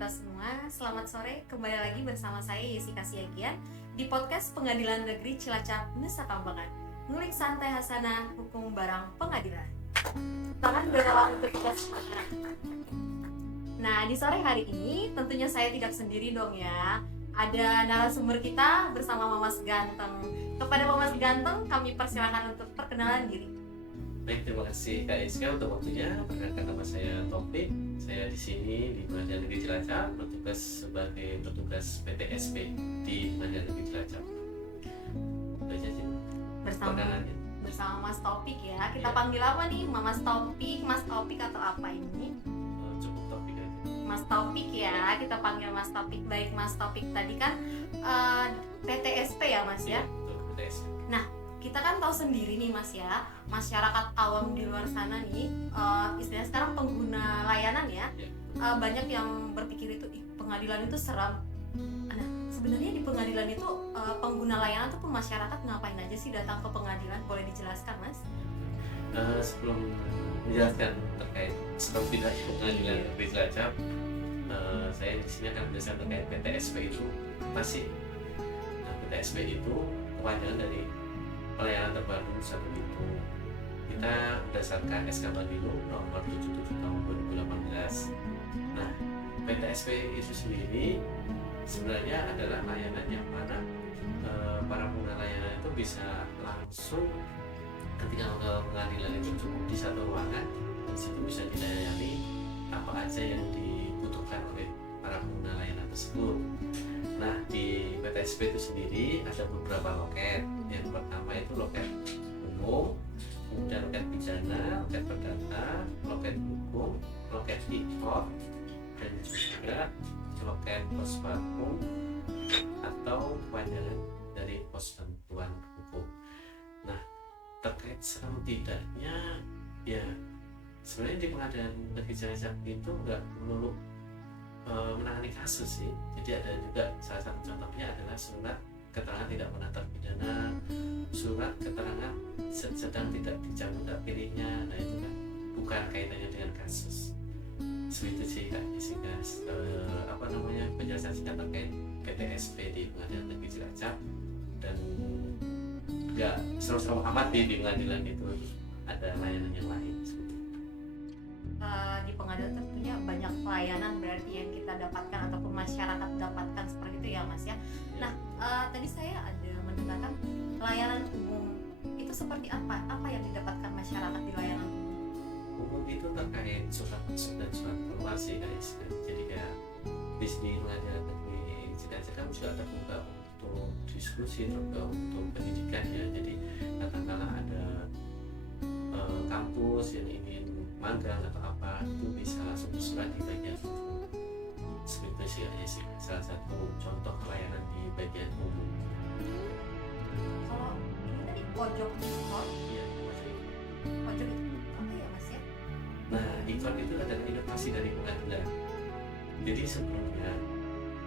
kita semua, selamat sore. Kembali lagi bersama saya Yesika Siagian di podcast Pengadilan Negeri Cilacap, Nusa Kambangan. Ngulik santai hasanah hukum barang pengadilan. Tangan berlawan untuk kita semua. Nah, di sore hari ini tentunya saya tidak sendiri dong ya. Ada narasumber kita bersama Mamas Ganteng. Kepada Mamas Ganteng kami persilakan untuk perkenalan diri. Baik, terima kasih Kak Iska untuk waktunya. Perkenalkan, nama saya Taufik. Saya di sini di Pengadilan Negeri Cilacap bertugas sebagai petugas PTSP di Pengadilan Negeri Cilacap. Bersama Mas Taufik ya. Kita Ya. panggil apa nih? Mas Taufik atau apa ini? Cukup Taufik aja. Mas Taufik ya. Kita panggil Mas Taufik. Baik Mas Taufik, tadi kan PTSP ya Mas ya. Betul, PTSP. Nah, kita kan tahu sendiri nih Mas ya, masyarakat awam di luar sana nih, istilahnya sekarang pengguna layanan ya, banyak yang berpikir itu pengadilan itu seram. Nah, sebenarnya di pengadilan itu pengguna layanan ataupun masyarakat ngapain aja sih datang ke pengadilan? Boleh dijelaskan Mas? Sebelum menjelaskan terkait sebab tidak Pengadilan Negeri Cilacap, saya di sini akan menjelaskan terkait PTSP itu apa sih. Nah, PTSP itu kepanjangan dari Pelayanan Terpadu Satu Pintu. Kita berdasarkan SK Bapilu nomor 77 tahun 2018. Nah, PTSP itu sendiri sebenarnya adalah layanan yang mana para pengguna layanan itu bisa langsung ketika ke pengadilan itu cukup di satu ruangan. Di situ bisa dilayani apa aja yang dibutuhkan oleh para pengguna layanan tersebut. Nah, di PTSP itu sendiri ada beberapa loket. Yang pertama itu loket umum, kemudian loket pidana, loket perdata, loket hukum, loket IKOR, dan juga loket pos vakum atau kepanjangan dari pos bantuan hukum. Nah, terkait seram tidaknya, ya sebenarnya di Pengadilan Negeri Cilacap itu nggak melulu menangani kasus sih. Jadi ada juga salah satu contohnya adalah surat keterangan tidak pernah terpidana, surat keterangan sedang tidak dicabut hak pilihnya. Nah, itu kan bukan kaitannya dengan kasus. Seperti sih Kak Jessica, penjelasan singkat terkait PTSP di Pengadilan Negeri Cilacap. Dan nggak seru-seru amat di pengadilan itu ada layanan yang lain. Di pengadilan tentunya banyak pelayanan berarti yang kita dapatkan ataupun masyarakat dapatkan seperti itu ya Mas ya. Nah, tadi saya ada mendengarkan layanan umum itu seperti apa yang didapatkan masyarakat di layanan Umum itu terkait surat masuk dan surat keluar sih guys. Jadi kayak di sini Pengadilan Negeri Cilacap kan juga terbuka untuk diskusi, terbuka untuk pendidikan ya. Jadi katakanlah ada kampus yang ingin magang atau apa, itu bisa langsung surat di bagian umum. Seperti sih salah satu contoh pelayanan di bagian umum. Kalau ini tadi pojok ikor, Iya, pojok itu apa ya Mas ya? nah, ikon itu adalah inovasi dari pengadilan. Jadi sebelumnya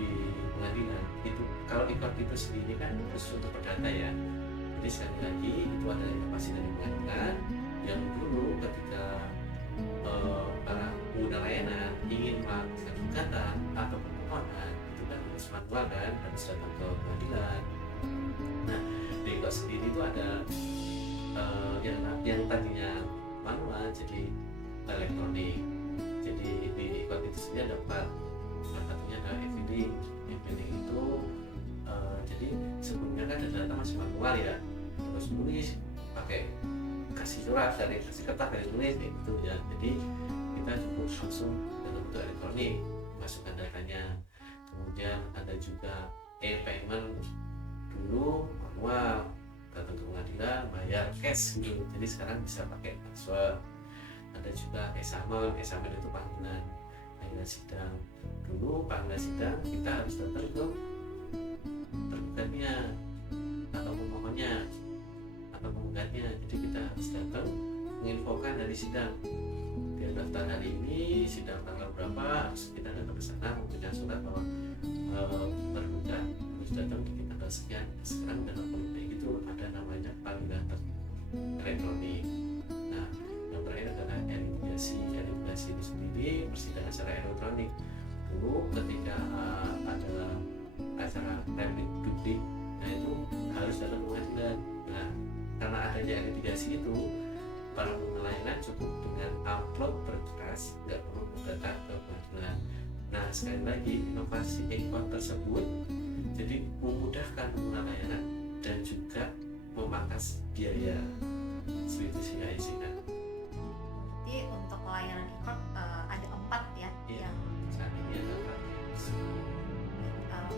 di pengadilan itu, kalau ikon itu sendiri kan khusus untuk perdata ya. Jadi sekali lagi itu adalah inovasi dari pengadilan yang dulu ketika para pengguna layanan ingin melakukan gugatan atau permohonan itu kan harus manual kan, harus datang ke pengadilan. Nah, di ikon sendiri itu ada yang tadinya manual jadi elektronik. Jadi di ikon itu sendiri ada salah satunya adalah e-filing. E-filing itu jadi sebelumnya kan data masih manual ya, terus nulis pakai kasih surat dari kasih kertas dari tulis gitu ya. Jadi kita cukup langsung dalam bentuk elektronik masukkan datanya. Kemudian ada juga e-payment, dulu manual datang ke pengadilan bayar cash gitu. Jadi sekarang bisa pakai transfer. Ada juga e-samen itu panggilan sidang. Dulu panggilan sidang kita harus datang ke tergugatnya atau pemohonnya atau penggugatnya. Jadi kita harus datang menginfokan dari sidang, dia daftar hari ini, sidang tanggal berapa, harus kita datang ke sana memberikan surat bahwa tergugat harus datang di tanggal sekian. Sekarang dalam politik itu ada namanya panggilan elektronik. Nah, yang terakhir adalah e-litigasi itu sendiri persidangan secara elektronik. itu ketika ada acara rembik publik, nah itu harus datang pengadilan. Nah karena adanya litigasi itu, para pengguna layanan cukup dengan upload berkas, nggak perlu datang ke pengadilan. Nah sekali lagi inovasi e-court tersebut jadi memudahkan pengguna layanan dan juga memangkas biaya seperti sehingga. Jadi untuk layanan e-court ada 4 ya, Iya, yang saat ini ada 4.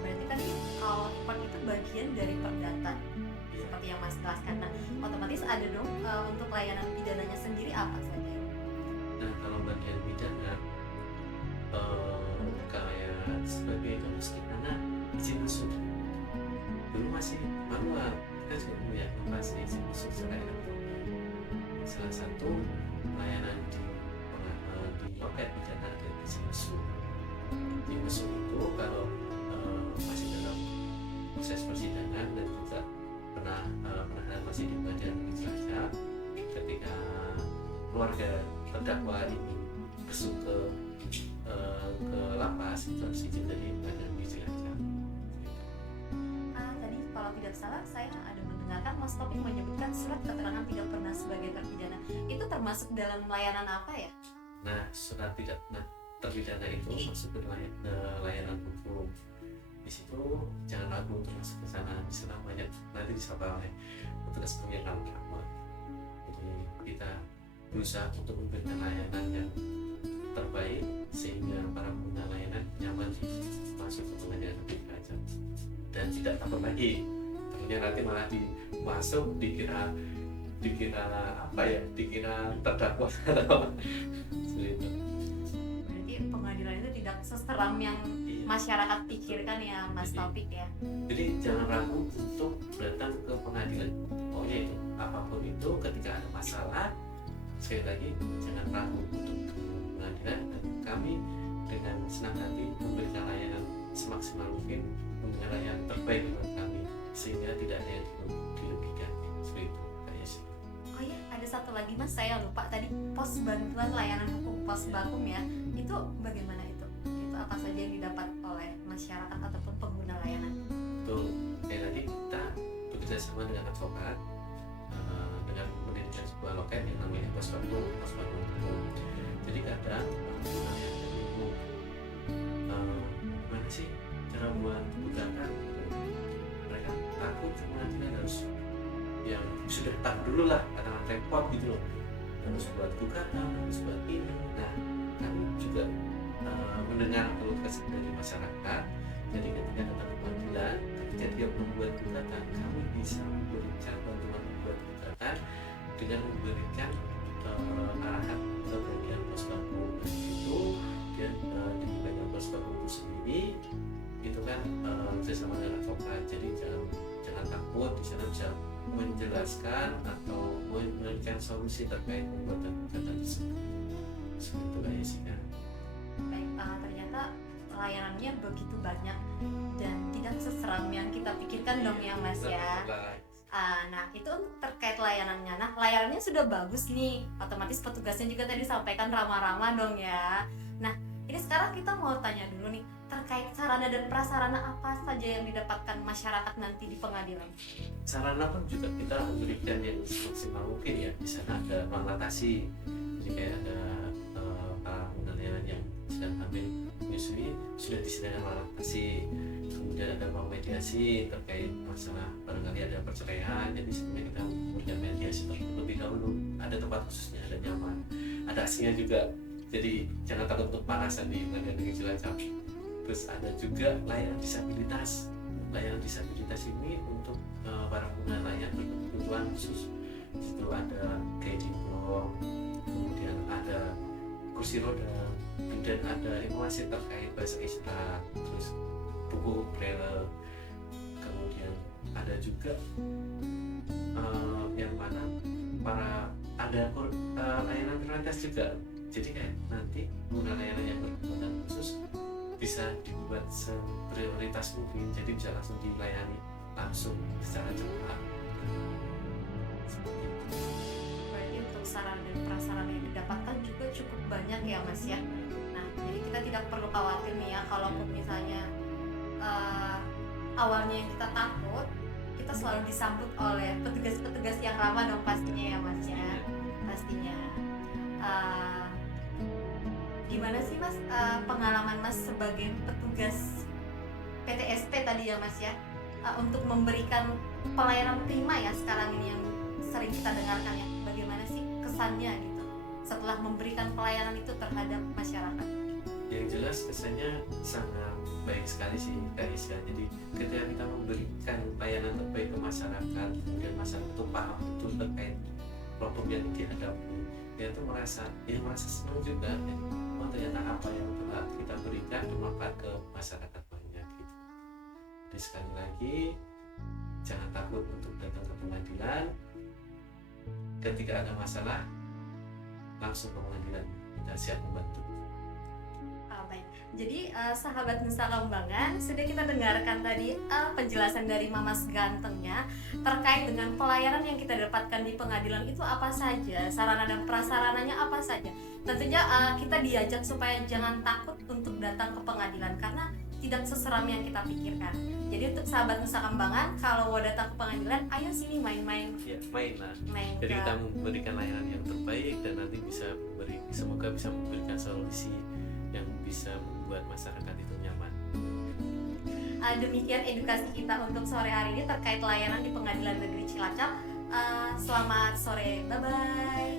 berarti tadi kalau e-court itu bagian dari perdata Iya. seperti yang Mas jelaskan. Nah otomatis ada dong untuk layanan pidananya sendiri apa saja? Nah kalau bagian pidana kayak sebagai kasus gimana izin masuk dulu masih manual, kita juga punya inovasi izin masuk layanan. Salah satu layanan di loket pidana ada izin masuk. Izin masuk itu kalau masih dalam proses persidangan dan juga penahanan masih di pengadilan negeri Cilacap, ketika keluarga terdakwa ini besuk ke lapas, itu harus izin dari pengadilan negeri Cilacap. Tadi kalau tidak salah saya ada mendengarkan Mas Topik menyebutkan surat keterangan tidak pernah sebagai terpidana. Itu termasuk dalam layanan apa ya? Nah surat tidak terpidana itu masuk ke layanan hukum. Di situ jangan ragu untuk masuk ke sana. Di sana banyak nanti disapa oleh petugas hukum yang ramah. Jadi kita berusaha untuk memberikan layanan yang terbaik sehingga para pengguna layanan nyaman masuk ke pengadilan negeri Cilacap dan tidak takut lagi. Takutnya nanti malah masuk dikira apa ya? Dikira terdakwa atau seperti itu. Berarti pengadilan itu tidak seseram yang Iya. masyarakat pikirkan ya Mas Topik ya. Jadi jangan ragu untuk datang ke pengadilan. Pokoknya itu apapun itu ketika ada masalah, sekali lagi jangan ragu untuk ke pengadilan, dan kami dengan senang hati memberikan layanan semaksimal mungkin, memberikan layanan terbaik buat kami sehingga tidak ada yang dilebihkan seperti itu kayaknya sih. Oh ya, ada satu lagi Mas, saya lupa tadi, pos bantuan layanan hukum pos bakum ya. Itu bagaimana itu? Itu apa saja yang didapat oleh masyarakat ataupun pengguna layanan? Betul, kayak tadi kita bekerja sama dengan advokat dengan mendirikan sebuah loket yang namanya pos bakum hukum. Jadi kadang pengguna yang bingung gimana sih cara buat gugatan, mereka takut ke pengadilan harus yang sudah tak dulu lah, katakan repot gitu loh, harus buat gugatan, harus buat ini. Nah kami juga mendengar keluh kesah dari masyarakat. Jadi ketika datang ke pengadilan, ketika dia membuat gugatan, kami bisa memberikan bantuan membuat gugatan dengan memberikan arahan ke bagian pos bakum itu, dan di bagian pos bakum itu sendiri itu kan bersama dengan advokat. Jadi jangan takut, di sana bisa menjelaskan atau memberikan solusi terkait pembuatan gugatan tersebut. Seperti itu kayaknya sih kan. Baik, ternyata layanannya begitu banyak dan tidak seseram yang kita pikirkan dong ya Mas ya. Nah itu terkait layanannya. Nah layanannya sudah bagus nih, otomatis petugasnya juga tadi sampaikan ramah-ramah dong ya. Nah ini sekarang kita mau tanya dulu nih terkait sarana dan prasarana apa saja yang didapatkan masyarakat nanti di pengadilan. Sarana pun juga kita memberikan yang semaksimal mungkin ya. Di sana ada ruang latasi, jadi kayak ada para pengguna layanan yang sedang hamil menyusui sudah disediakan ruang latasi. Kemudian ada ruang mediasi terkait masalah barangkali ada perceraian, jadi sebenarnya kita memberikan mediasi terlebih dahulu. Ada tempat khususnya, ada nyaman, ada AC-nya juga, jadi jangan takut untuk panasan di pengadilan negeri Cilacap. Terus ada juga layanan disabilitas. Layanan disabilitas ini untuk para pengguna layanan berkebutuhan khusus. Di situ ada guiding block, kemudian ada kursi roda, kemudian ada informasi terkait bahasa isyarat, terus buku braille, kemudian ada juga yang mana ada layanan prioritas juga. Jadi kayak nanti pengguna layanan yang berkebutuhan khusus bisa dibuat seprioritas mungkin, jadi bisa langsung dilayani langsung secara cepat. Seperti itu. Berarti untuk sarana dan prasarana yang didapatkan juga cukup banyak ya Mas ya. Nah Jadi kita tidak perlu khawatir nih ya, kalaupun misalnya awalnya yang kita takut, kita selalu disambut oleh petugas-petugas yang ramah dong pastinya ya Mas ya. Pastinya. Eh, Gimana sih Mas pengalaman Mas sebagai petugas PTSP tadi ya Mas ya, untuk memberikan pelayanan prima ya sekarang ini yang sering kita dengarkan ya, bagaimana sih kesannya gitu setelah memberikan pelayanan itu terhadap masyarakat? Yang jelas kesannya sangat baik sekali sih Kak Isya. Jadi ketika kita memberikan pelayanan terbaik ke masyarakat, kemudian masyarakat itu paham betul terkait kelompok yang dihadapi, dia tuh merasa senang juga ya. Oh ternyata apa yang telah kita berikan bermanfaat ke masyarakat banyak gitu. Jadi sekali lagi jangan takut untuk datang ke pengadilan. Ketika ada masalah langsung ke pengadilan, kita siap membantu. Baik. Jadi sahabat Nusa Kambangan, sudah kita dengarkan tadi penjelasan dari Mamas Gantengnya terkait dengan pelayanan yang kita dapatkan di pengadilan itu apa saja, sarana dan prasarananya apa saja. Tentunya kita diajak supaya jangan takut untuk datang ke pengadilan karena tidak seseram yang kita pikirkan. Jadi untuk sahabat Nusa Kambangan, kalau mau datang ke pengadilan, ayo sini main-main. Ya, main lah. Main Jadi ke- kita memberikan layanan yang terbaik dan nanti semoga bisa memberikan solusi yang bisa membuat masyarakat itu nyaman. Demikian edukasi kita untuk sore hari ini terkait layanan di Pengadilan Negeri Cilacap. Selamat sore, bye bye.